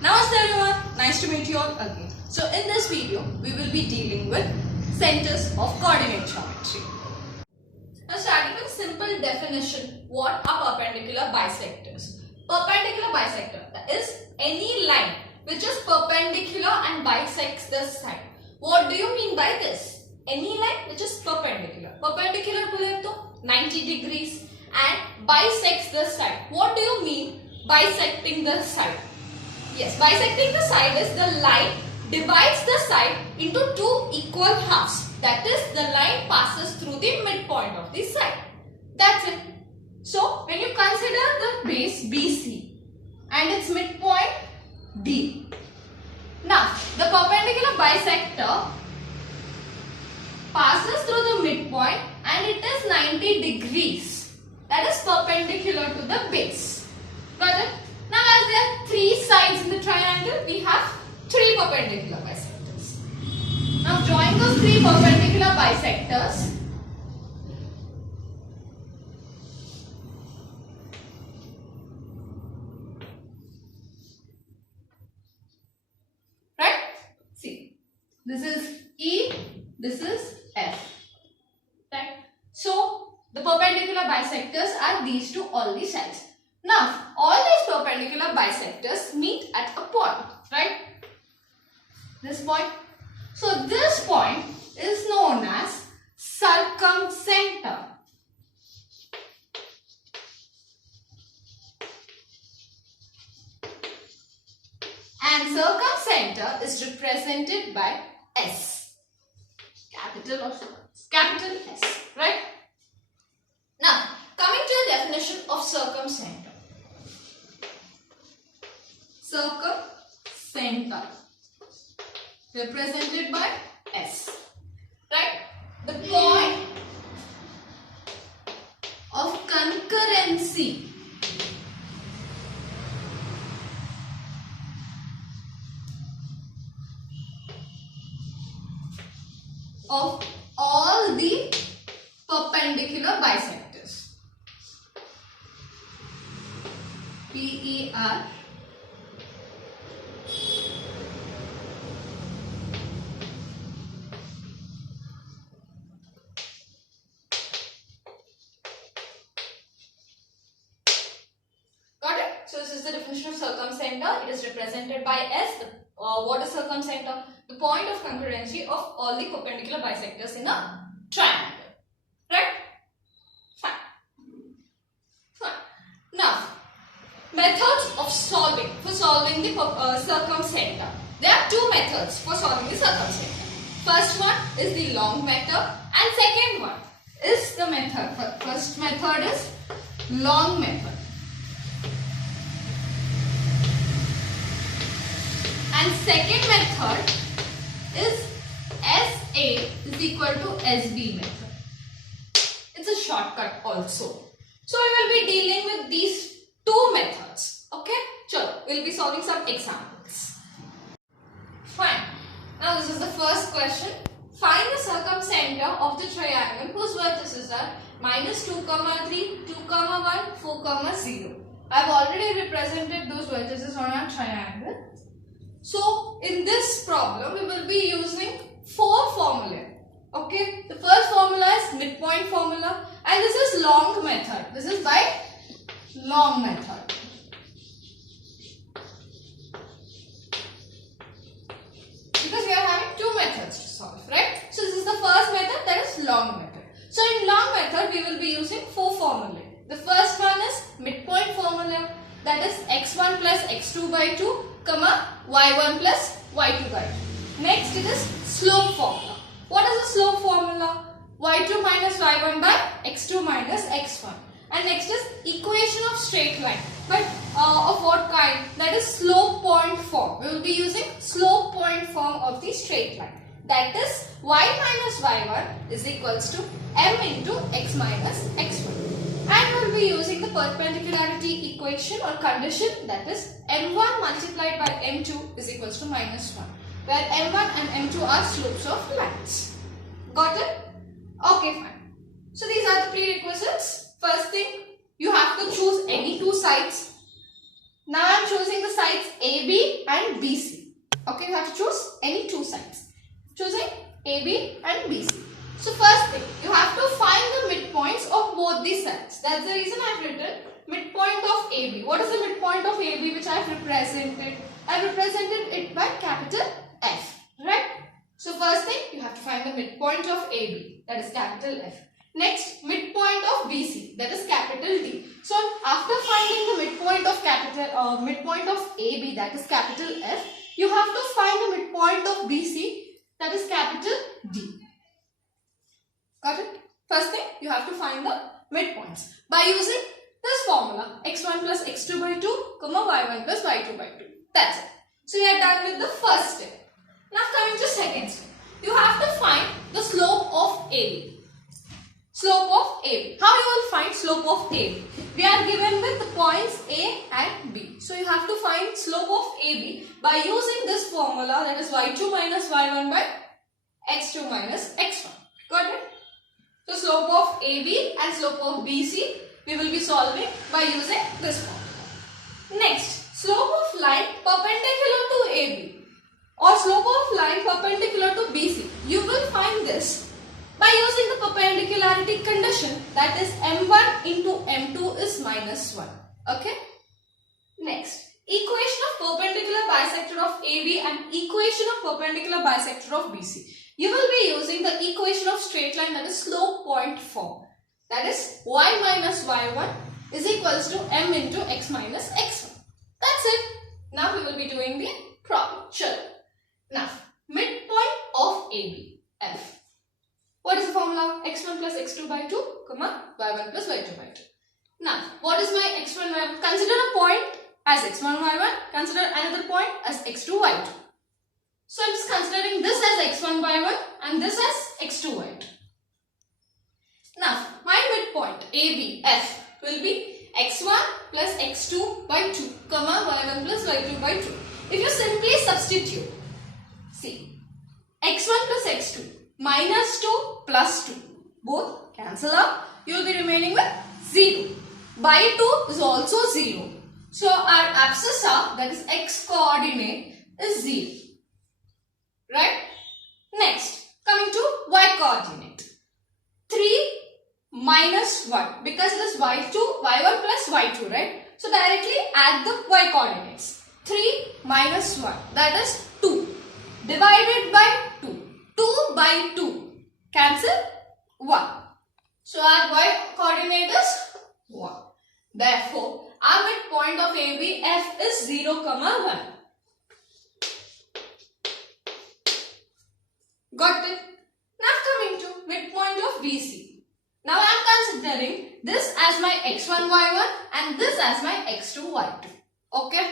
Namaste everyone, nice to meet you all again. So in this video, we will be dealing with centers of coordinate geometry. Now starting with simple definition, what are perpendicular bisectors? Perpendicular bisector, that is any line which is perpendicular and bisects the side. What do you mean by this? Any line which is perpendicular. Perpendicular बोले तो 90 degrees and bisects the side. What do you mean bisecting the side? Yes, bisecting the side is the line divides the side into two equal halves. That is, the line passes through the midpoint of the side. That's it. So, when you consider the base BC and its midpoint D. Now, the perpendicular bisector passes through the midpoint and it is 90 degrees. That is perpendicular to the base. Got it? Now, as there are three sides in the triangle, we have three perpendicular bisectors. Now, drawing those three perpendicular bisectors, right? See, this is E, this is F, right? So, the perpendicular bisectors are these two all the sides. Now, all these perpendicular bisectors meet at a point, right? This point. So, this point is known as circumcenter. And circumcenter is represented by S. Capital S, right? Now, coming to the definition of circumcenter. Circumcenter represented by S, right? The point of concurrency of all the perpendicular bisectors. PER So this is the definition of circumcenter. It is represented by S. What is circumcenter? The point of concurrency of all the perpendicular bisectors in a triangle. Right? Fine. Now, methods of solving the circumcenter. There are two methods for solving the circumcenter. First one is the long method and second one is the method. First method is long method. And second method is SA is equal to SB method. It's a shortcut also. So we will be dealing with these two methods. Okay? Chalo, we'll be solving some examples. Fine. Now this is the first question. Find the circumcenter of the triangle whose vertices are -2, 3, 2, 1, 4, 0. I have already represented those vertices on our triangle. So, in this problem, we will be using four formulae. Okay, the first formula is midpoint formula, and this is long method. This is by long method. Because we are having two methods to solve, right? So, this is the first method, that is long method. So, in long method, we will be using four formulae. The first one is midpoint formula, that is x1 plus x2 by 2, y1 plus y2 by 2. Next it is slope formula. What is the slope formula? y2 minus y1 by x2 minus x1. And next is equation of straight line. But of what kind? That is slope point form. We will be using slope point form of the straight line. That is y minus y1 is equals to m into x minus x1. And we will be using the perpendicularity equation or condition, that is m1 multiplied by m2 is equals to -1, where m1 and m2 are slopes of lines. Got it? Okay, fine. So these are the prerequisites. First thing, you have to choose any two sides. Now I am choosing the sides AB and BC. Okay, you have to choose any two sides. Choosing AB and BC. So first thing, you have to find the midpoints of both these sides. That's the reason I have written midpoint of AB. What is the midpoint of AB which I have represented? I have represented it by capital F. Right? So first thing, you have to find the midpoint of AB. That is capital F. Next, midpoint of BC. That is capital D. So after finding the midpoint of AB, that is capital F, you have to find the midpoint of BC, that is capital D. Got it? First thing, you have to find the midpoints by using this formula, x1 plus x2 by 2, y1 plus y2 by 2. That's it. So you are done with the first step. Now coming to second step, you have to find the slope of AB. Slope of AB. How you will find slope of AB? We are given with the points A and B. So you have to find slope of AB by using this formula, that is y2 minus y1 by x2 minus x1. Got it? So slope of AB and slope of BC we will be solving by using this formula. Next, slope of line perpendicular to AB or slope of line perpendicular to BC. You will find this by using the perpendicularity condition, that is m1 into m2 is minus 1. Okay. Next, equation of perpendicular bisector of AB and equation of perpendicular bisector of BC. You will be using the equation of straight line, that is slope point form. That is y minus y1 is equals to m into x minus x1. That's it. Now we will be doing the problem. Sure. Now, midpoint of AB, F. What is the formula? x1 plus x2 by 2, y1 plus y2 by 2. Now, what is my x1, y1? Consider a point as x1, y1. Consider another point as x2, y2. So, I am just considering this as x1, y1 and this as x2, y2. Now, my midpoint AB, F will be x1 plus x2 by 2, y1 plus y2 by 2. If you simply substitute, see, x1 plus x2 minus 2 plus 2, both cancel out, you will be remaining with 0. By 2 is also 0. So our abscissa, that is x coordinate, is 0. Right? Next, coming to y coordinate. 3 minus 1, because it is y1 plus y2, right? So directly add the y coordinates. 3 minus 1, that is 2, divided by 2. 2 by 2, cancel 1. So our y coordinate is 1. Therefore, our midpoint of AB, F is 0, 1. Got it? Now coming to midpoint of BC. Now I am considering this as my x1, y1 and this as my x2, y2. Okay?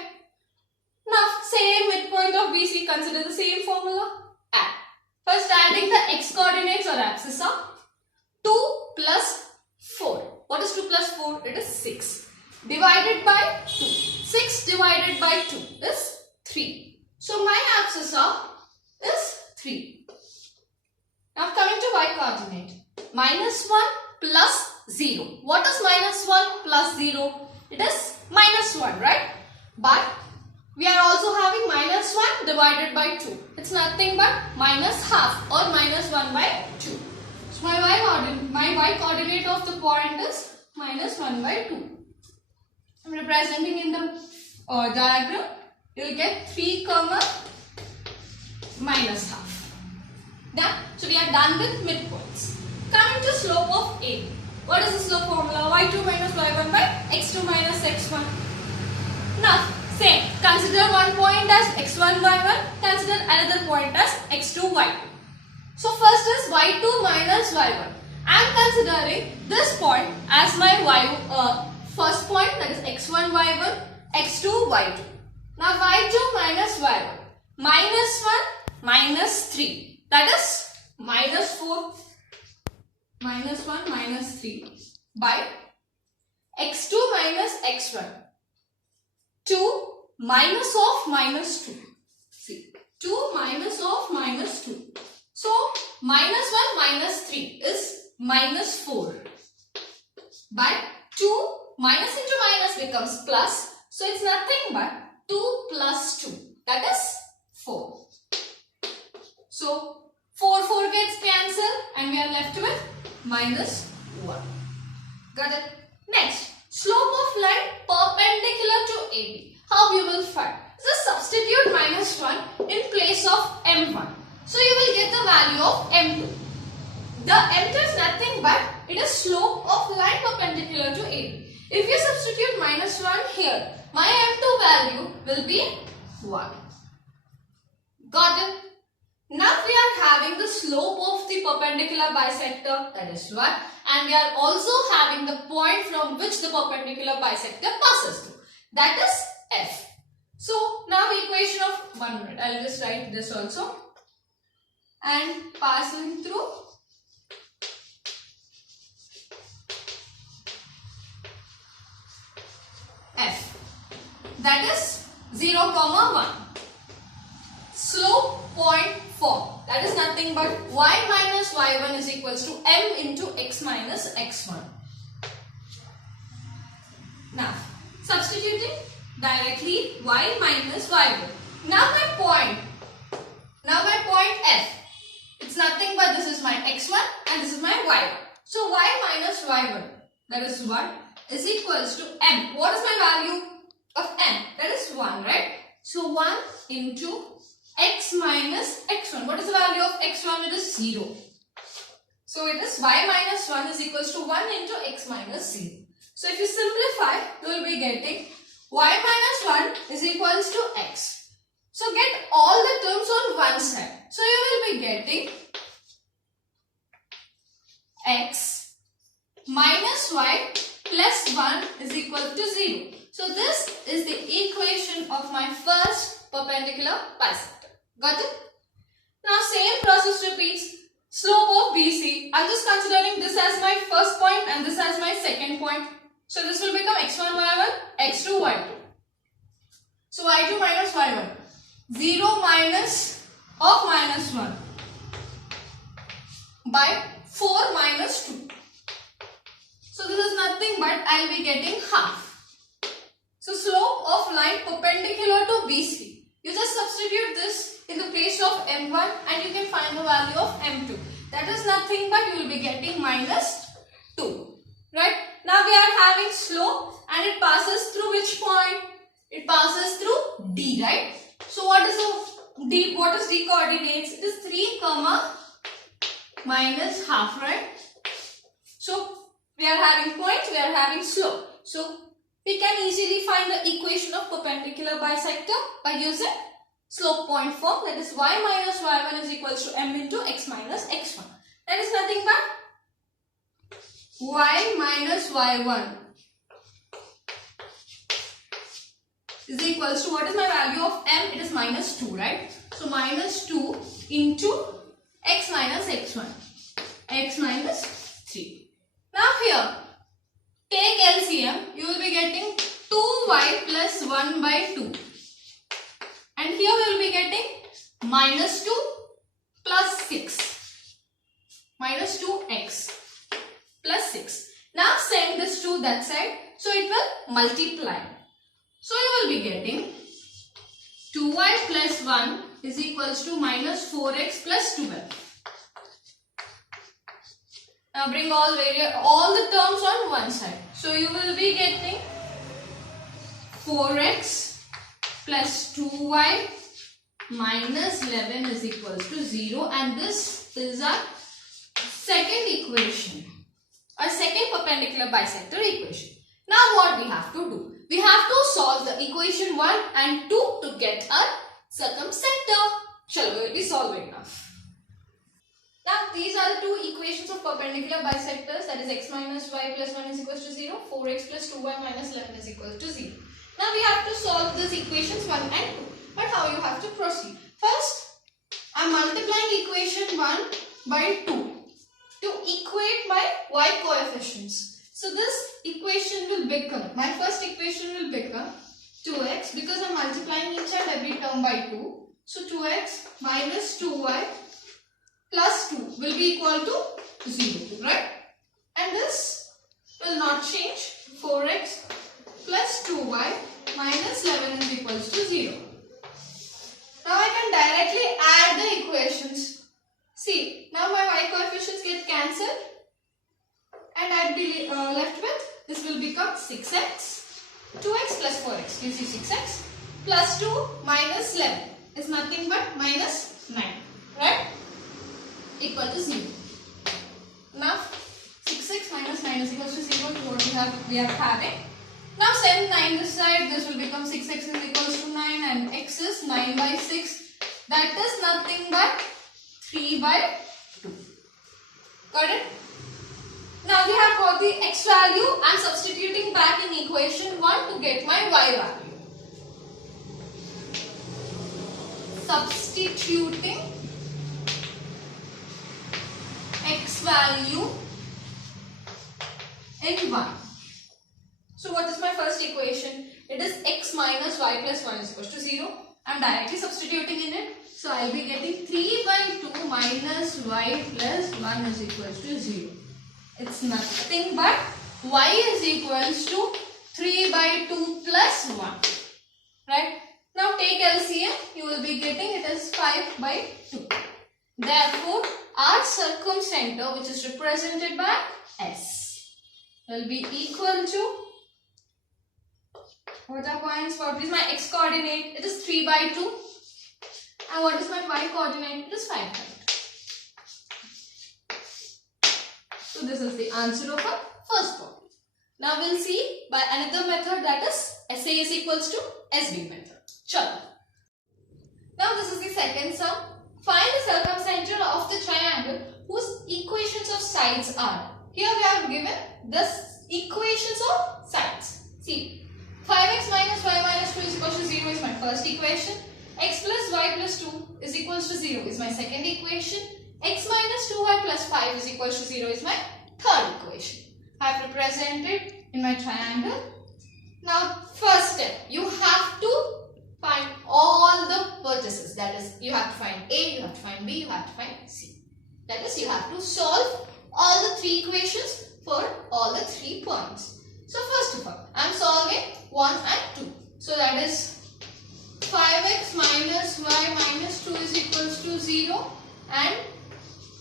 Now same midpoint of BC, consider the same formula. Add. First adding the x coordinates or abscissa. 2 plus 4. What is 2 plus 4? It is 6. Divided by 2. 6 divided by 2 is 3. So my abscissa is 3. Now coming to y coordinate. Minus 1 plus 0. What is minus 1 plus 0? It is minus 1, right? But we are also having minus 1 divided by 2. It's nothing but minus half or minus 1 by 2. So my y coordinate of the point is minus 1 by 2. I'm representing in the diagram. You will get 3, minus half. Done. So we are done with midpoints. Coming to slope of A. What is the slope formula? y2 minus y1 by x2 minus x1. Now, same. Consider one point as x1, y1. Consider another point as x2, y2. So first is y2 minus y1. I am considering this point as my first point, that is x1, y1, x2, y2. Now y2 minus y1. Minus 1, minus 3. That is minus 4. Minus 1, minus 3 by x2 minus x1. 2 minus of minus 2. See, 2 minus of minus 2. So, minus 1 minus 3 is minus 4. By 2 minus into minus becomes plus. So it's nothing but 2 plus 2. That is 4. So 4 gets cancelled and we are left with minus 1. Got it? Next, slope of line perpendicular to AB. How you will find? So substitute minus 1 in place of m1. So you will get the value of m2. The m2 is nothing but it is slope of line perpendicular to AB. If you substitute minus 1 here, my m2 value will be 1. Got it? Now we are having the slope of the perpendicular bisector, that is 1, and we are also having the point from which the perpendicular bisector passes through, that is F. So now equation of 1 minute, I will just write this also, and passing through F, that is 0, 1. Slope point form, that is nothing but y minus y1 is equals to m into x minus x1. Now substituting directly y minus y1. Now my point F, it's nothing but this is my x1 and this is my y1. So y minus y1, that is 1, is equals to m. What is my value of m? That is 1, right? So 1 into x minus x1. What is the value of x1? It is 0. So it is y minus 1 is equals to 1 into x minus 0. So if you simplify, you will be getting y minus 1 is equals to x. So get all the terms on one side. So you will be getting x minus y plus 1 is equal to 0. So this is the equation of my first perpendicular bisector. Got it? Now same process repeats. Slope of BC. I'm just considering this as my first point and this as my second point. So this will become x1, y1, x2, y2. So y2 minus y1. 0 minus of minus 1 by 4 minus 2. So this is nothing but I'll be getting half. So slope of line perpendicular to BC. You just substitute this in the place of m1 and you can find the value of m2. That is nothing but you will be getting minus 2. Right? Now we are having slope and it passes through which point? It passes through D, right? So what is D? What is D coordinates? It is 3, minus half, right? So we are having points, we are having slope. So we can easily find the equation of perpendicular bisector by using slope point form, that is y minus y1 is equals to m into x minus x1. That is nothing but y minus y1 is equals to, what is my value of m? It is minus 2, right? So minus 2 into x minus x1, x minus 3. Now here, take LCM, you will be getting 2y plus 1 by 2. And here we will be getting minus 2 plus 6. Minus 2x plus 6. Now send this to that side. So it will multiply. So you will be getting 2y plus 1 is equals to minus 4x plus 12. Now bring all the terms on one side. So you will be getting 4x plus 2y minus 11 is equals to 0, and this is our second equation, our second perpendicular bisector equation. Now what we have to do? We have to solve the equation 1 and 2 to get our circumcenter. Shall we will be solving now. Now these are the two equations of perpendicular bisectors, that is x minus y plus 1 is equals to 0, 4x plus 2y minus 11 is equals to 0. Now we have to solve these equations 1 and 2. But how you have to proceed? First, I am multiplying equation 1 by 2 to equate my y coefficients. So this equation will become, my first equation will become 2x, because I am multiplying each and every term by 2. So 2x minus 2y plus 2 will be equal to 0, right? And this will not change. 4x plus 2y minus 11 is equals to 0. Now I can directly add the equations. See, now my y coefficients get cancelled and I'll be left with, this will become 6x, 2x plus 4x gives you 6x plus 2 minus 11 is nothing but minus 9, right? Equal to 0. Now 6x minus 9 is equals to 0 is what we are having. Now send 9 this side, this will become 6x is equals to 9 and x is 9 by 6. That is nothing but 3 by 2. Got it? Now we have got the x value. I am substituting back in equation 1 to get my y value. Substituting x value in 1. So what is my first equation? It is x minus y plus 1 is equals to 0. I am directly substituting in it. So I will be getting 3 by 2 minus y plus 1 is equals to 0. It's nothing but y is equals to 3 by 2 plus 1. Right? Now take LCM. You will be getting it as 5 by 2. Therefore, our circumcenter, which is represented by S, will be equal to, what are points? What is my x coordinate? It is 3 by 2. And what is my y coordinate? It is 5 by 2. So this is the answer of our first problem. Now we'll see by another method, that is SA is equals to SB method. Chalo. Now this is the second sum. Find the circumcenter of the triangle whose equations of sides are. Here we have given the equations of sides. See, 5x minus y minus 2 is equals to 0 is my first equation. X plus y plus 2 is equals to 0 is my second equation. X minus 2y plus 5 is equals to 0 is my third equation. I have represented in my triangle. Now first step, you have to find all the vertices. That is, you have to find A, you have to find B, you have to find C. That is, you have to solve all the three equations for all the 3 points. So first of all, I am solving 1 and 2. So that is 5x minus y minus 2 is equals to 0 and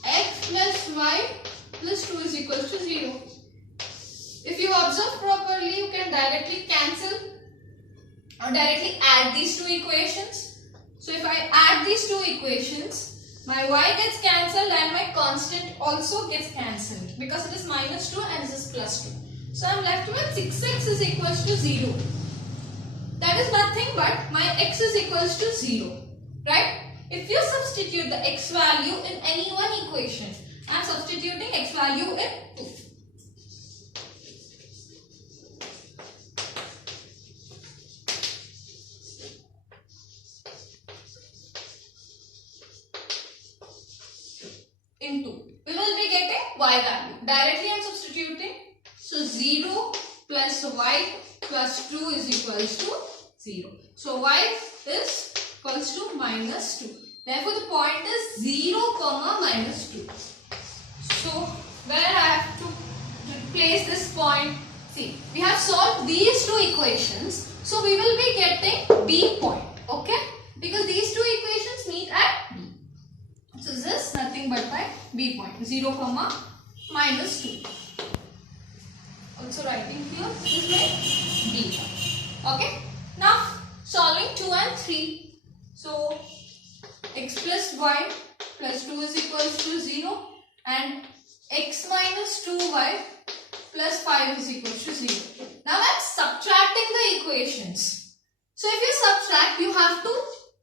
x plus y plus 2 is equals to 0. If you observe properly, you can directly cancel or directly add these two equations. So if I add these two equations, my y gets cancelled and my constant also gets cancelled because it is minus 2 and this is plus 2. So I am left with 6x is equals to 0. That is nothing but my x is equals to 0. Right? If you substitute the x value in any one equation, I am substituting x value in 2. Into, we will be getting y value. Directly I am substituting. So 0 plus y plus 2 is equals to 0. So y is equals to minus 2. Therefore the point is 0 comma minus 2. So where I have to place this point? See, we have solved these two equations. So we will be getting B point. Okay? Because these two equations meet at B. So this is nothing but my B point, 0 comma minus 2. Also writing here, this is my B point. Okay. Now solving 2 and 3. So x plus y plus 2 is equals to 0 and x minus 2y plus 5 is equals to 0. Now I am subtracting the equations. So if you subtract, you have to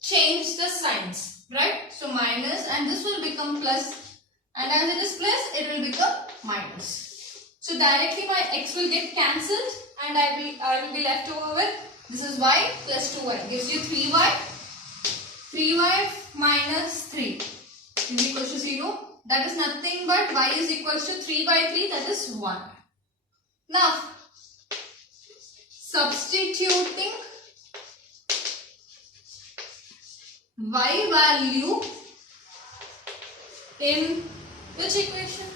change the signs. Right? So minus and this will become plus, and as it is plus, it will become minus. So directly my x will get cancelled and I will be left over with, this is y plus 2y gives you 3y. 3y minus 3 is equals to 0. That is nothing but y is equals to 3 by 3, that is 1. Now substituting y value in which equation?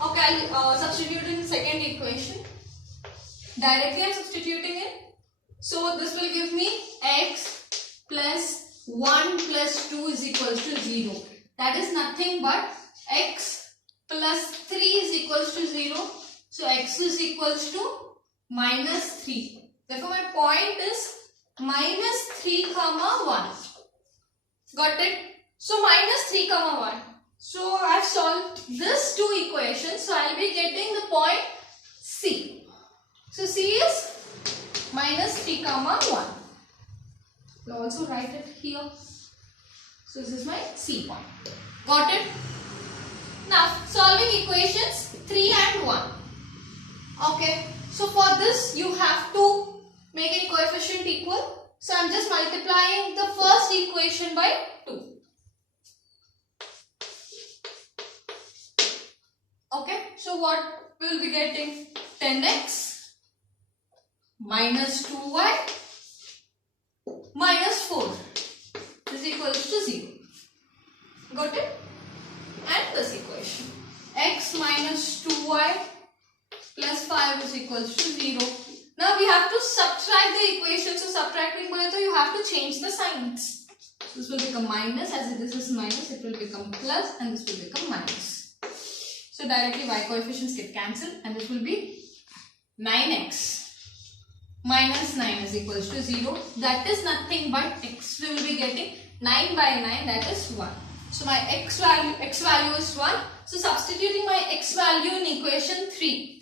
Okay, I'll substitute in second equation. Directly I am substituting in So this will give me x plus 1 plus 2 is equals to 0. That is nothing but x plus 3 is equals to 0. So x is equals to minus 3. Therefore my point is minus 3 comma 1. Got it? So minus 3 comma 1. So I have solved this two equations. So I will be getting the point C. So C is minus 3 comma 1. We'll also write it here. So this is my C point. Got it? Now solving equations 3 and 1. Okay. So for this you have to make any coefficient equal. So I am just multiplying the first equation by 2. Okay. So what we will be getting? 10x minus 2y minus 4 is equals to 0. Got it? And this equation. X minus 2y plus 5 is equals to 0. Now we have to subtract the equation. So subtracting you have to change the signs. This will become minus, as this is minus, it will become plus, and this will become minus. So directly y coefficients get cancelled, and this will be 9x minus 9 is equals to 0. That is nothing but x we will be getting 9 by 9, that is 1. So my x value is 1. So substituting my x value in equation 3.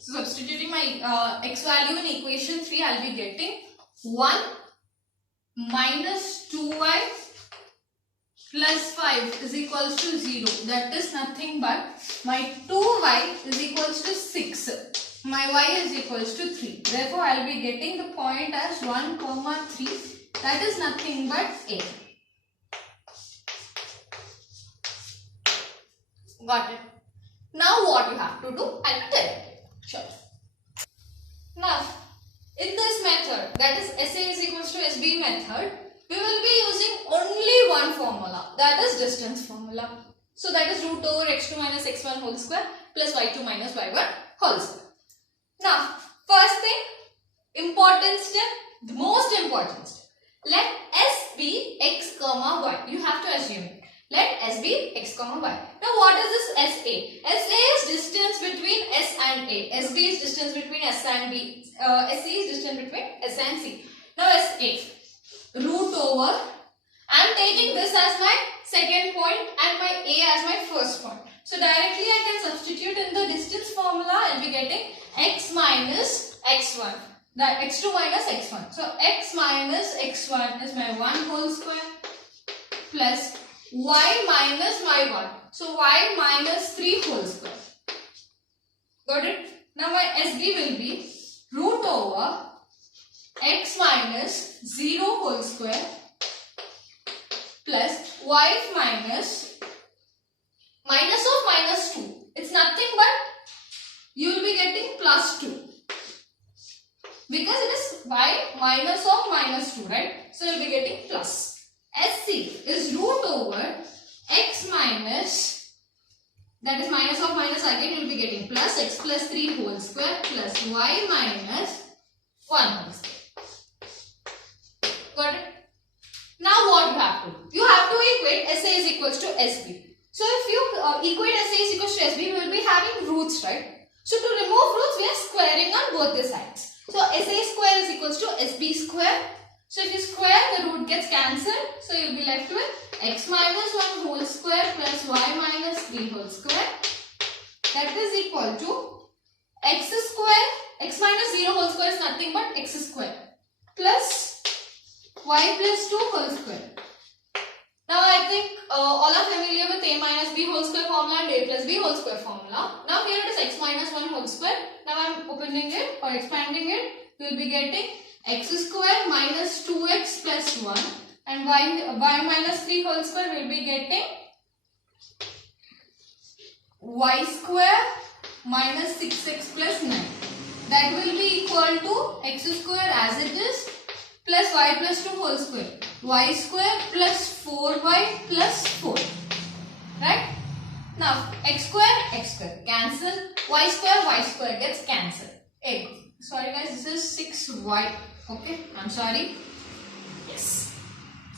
Substituting my x value in equation 3, I will be getting 1 minus 2y plus 5 is equals to 0. That is nothing but my 2y is equals to 6. My y is equals to 3. Therefore, I will be getting the point as 1, 3. That is nothing but A. Got it? Now what you have to do, I will tell you. Sure. Now, in this method, that is SA is equals to SB method, we will be using only one formula, that is distance formula. So that is root over x2 minus x1 whole square plus y2 minus y1 whole square. Now, first thing, important step, the most important step. Let S be x comma y. You have to assume it. Let S be x comma y. Now what is this SA? SA is distance between S and A. SB is distance between S and B. SC is distance between S and C. Now SA. Root over. I am taking this as my second point and my A as my first point. So directly I can substitute in the distance formula. I will be getting x minus x1. That x2 minus x1. So x minus x1 is my 1 whole square plus y minus y1. So y minus 3 whole square. Got it? Now my SB will be root over x minus 0 whole square plus y minus of minus 2. It's nothing but you will be getting plus 2. Because it is y minus of minus 2, right? So you will be getting plus. SC is root over x minus, that is minus of minus, again you will be getting plus x plus 3 whole square plus y minus 1 whole square. Got it? Now what you have to do? You have to equate SA is equals to SB. So if you equate SA is equals to SB, we will be having roots, right? So to remove roots, we are squaring on both the sides. So SA square is equals to SB square. So if you square, the root gets cancelled. So you will be left with x minus 1 whole square plus y minus 3 whole square. That is equal to x square. X minus 0 whole square is nothing but x square plus y plus 2 whole square. Now I think all are familiar with a minus b whole square formula and a plus b whole square formula. Now here it is x minus 1 whole square. Now I am opening it or expanding it. We will be getting x square minus 2x plus 1 and y minus 3 whole square will be getting y square minus 6x plus 9. That will be equal to x square as it is plus y plus 2 whole square. y square plus 4y plus 4. Right? Now x square cancel. Y square gets cancelled. Sorry guys, this is 6y. Okay, I'm sorry. Yes.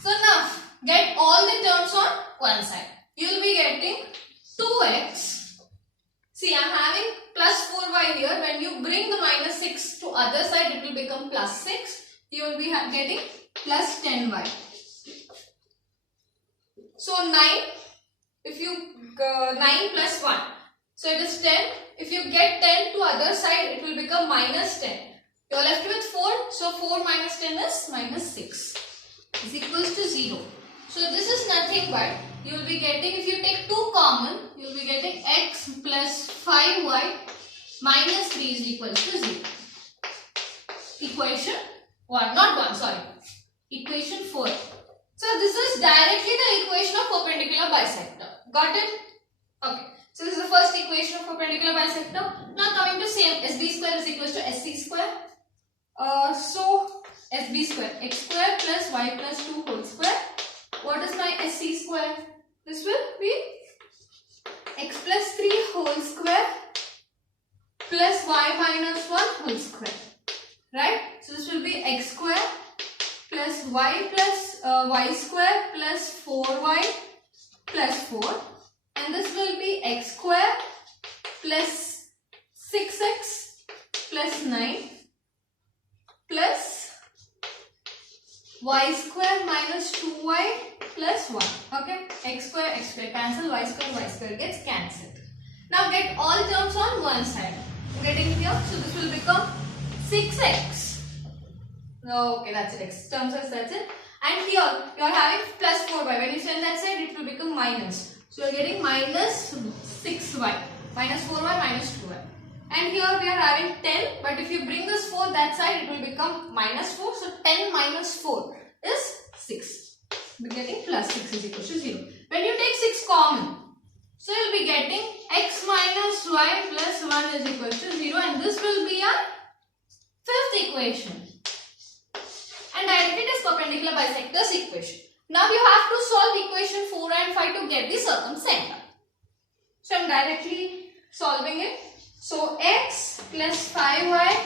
So now get all the terms on one side. You will be getting 2x. See, I'm having plus 4y here. When you bring the minus 6 to other side, it will become plus 6. You will be getting plus 10y. So 9. If you 9 plus 1. So it is 10. If you get 10 to other side, it will become minus 10. You are left with 4. So 4 minus 10 is minus 6. Is equals to 0. So this is nothing but you will be getting, if you take 2 common, you will be getting x plus 5y minus 3 is equals to 0. Equation 1, not 1, sorry. Equation 4. So this is directly the equation of perpendicular bisector. Got it? Okay. So this is the first equation of perpendicular bisector. Now coming to same, SB square is equals to SC square. So SB square, x square plus y plus 2 whole square. What is my SC square? This will be x plus 3 whole square plus y minus 1 whole square. Right? So this will be x square plus y square plus 4y plus 4. And this will be x square plus 6x plus 9 plus y square minus 2y plus 1. Okay, x square cancel, y square gets cancelled. Now get all terms on one side. Getting here, so this will become 6x. Okay, that's it. X terms as that's it. And here you are having plus 4y. When you send that side, it will become minus. So you are getting minus 6y, minus 4y, minus 2y. And here we are having 10, but if you bring this 4 that side, it will become minus 4. So 10 minus 4 is 6. We are getting plus 6 is equal to 0. When you take 6 common, so you will be getting x minus y plus 1 is equal to 0, and this will be our fifth equation. And directly it is perpendicular bisectors equation. Now you have to solve equation 4 and 5 to get the circumcenter. So I am directly solving it. So x plus 5y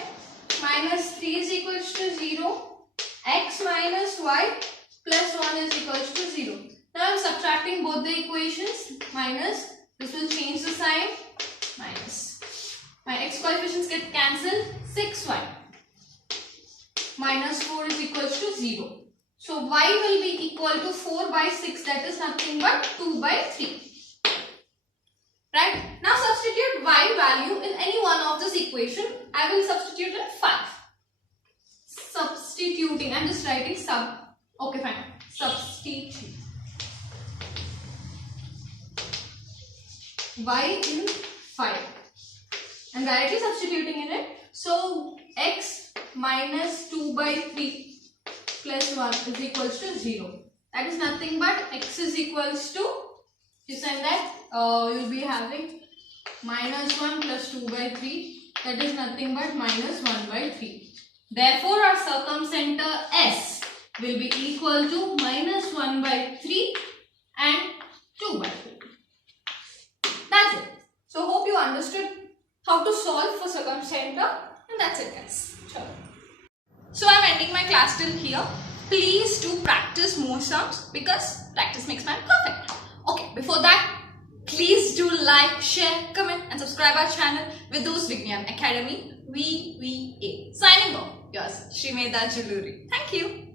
minus 3 is equals to 0. X minus y plus 1 is equals to 0. Now I am subtracting both the equations. Minus, this will change the sign. Minus. My x coefficients get cancelled. 6y minus 4 is equals to 0. So y will be equal to 4 by 6, that is nothing but 2 by 3. Right? Now substitute y value in any one of this equation. I will substitute in 5. Substituting, I am just writing sub. Okay, fine. Substitute y in 5. I am directly substituting in it. So x minus 2 by 3 plus 1 is equals to 0. That is nothing but x is equals to, you send that, you will be having minus 1 plus 2 by 3. That is nothing but minus 1 by 3. Therefore, our circumcenter S will be equal to minus 1 by 3 and 2 by 3. That's it. So, hope you understood how to solve for circumcenter, and that's it guys. Sure. So I am ending my class till here. Please do practice more sums because practice makes man perfect. Okay, before that, please do like, share, comment and subscribe our channel Vidhu's Vignan Academy VVA. Signing off, yours Srimeda Juluri. Thank you.